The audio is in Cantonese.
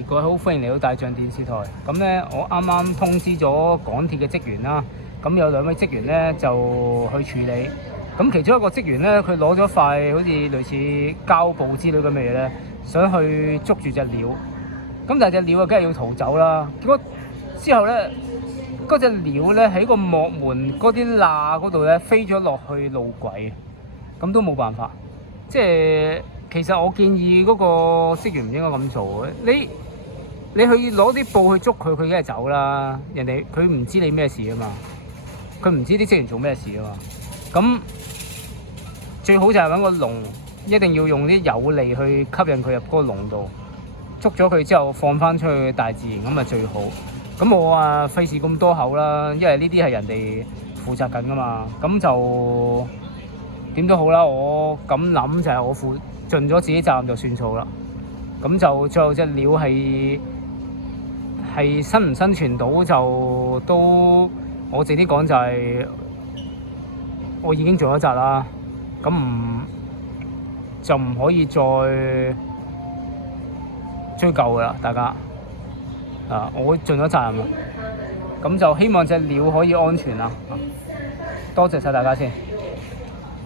各位好，歡迎嚟到大象電視台。咁咧，我啱啱通知咗港鐵嘅職員啦。咁有2位職員咧就去處理。咁其中一個職員咧，佢攞咗塊好似類似膠布之類咁嘅嘢咧，想去捉住隻鳥。咁但係隻鳥啊，梗係要逃走啦。結果之後咧，嗰隻鳥咧喺個幕門嗰啲罅嗰度咧飛咗落去路軌，咁都冇辦法。即係其實我建議嗰個職員唔應該咁做嘅。你去攞啲布去捉佢，佢梗係走啦。人哋佢唔知你咩事啊嘛，佢唔知啲職員做咩事啊嘛。咁最好就係揾個籠，一定要用啲有利去吸引佢入嗰個籠度，捉咗佢之後放翻出去大自然咁啊最好。咁我啊費事咁多口啦，因為呢啲係人哋負責緊噶嘛。咁就點都好啦，我咁諗就係我盡咗自己責任就算數啦。咁就最後隻鳥係生唔生存到就都我直啲講就係我已經做咗責啦。咁唔可以再追究噶啦，大家我盡咗責任啦。咁就希望隻鳥可以安全啦。多謝晒大家先。